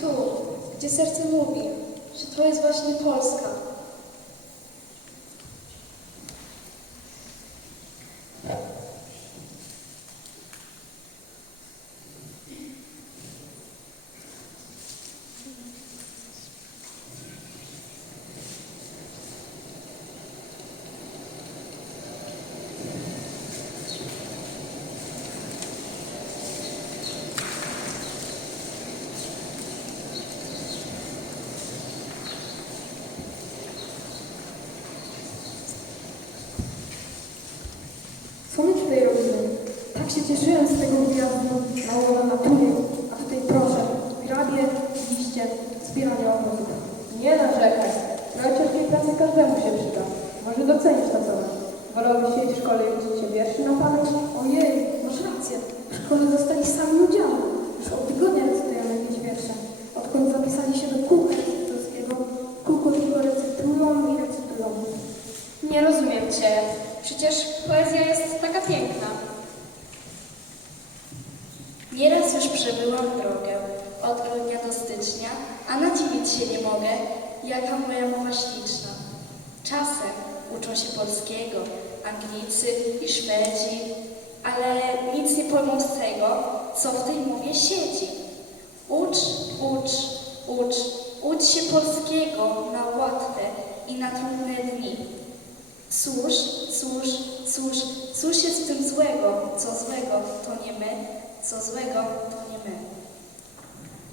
Tu, gdzie serce mówi, że to jest właśnie Polska. Co my tutaj robimy? Tak się cieszyłem z tego wyjazdu na łono natury, a tutaj proszę, grabie, liście, zbieranie owoców. Nie narzekaj. Trochę ciężkiej pracy każdemu się przyda. Może docenisz to, co masz. Wolałbyś siedzieć w szkole i uczyć się wierszy na pamięć? Ojej, masz rację. W szkole zostali sami ludziami. Już od tygodnia recytujemy jakieś wiersze. Odkąd zapisali się do kółka recytorskiego, kółko tylko recytują i recytują. Nie rozumiem cię. Przecież poezja jest taka piękna. Nieraz już przebyłam drogę od grudnia do stycznia, a nadziwić się nie mogę, jaka moja mowa śliczna. Czasem uczą się polskiego Anglicy i Szwedzi, ale nic nie pojmą z tego, co w tej mowie siedzi. Ucz, ucz, ucz, ucz się polskiego na łatwe i na trudne dni. Cóż, cóż, cóż, cóż jest w tym złego? Co złego to nie my, co złego to nie my.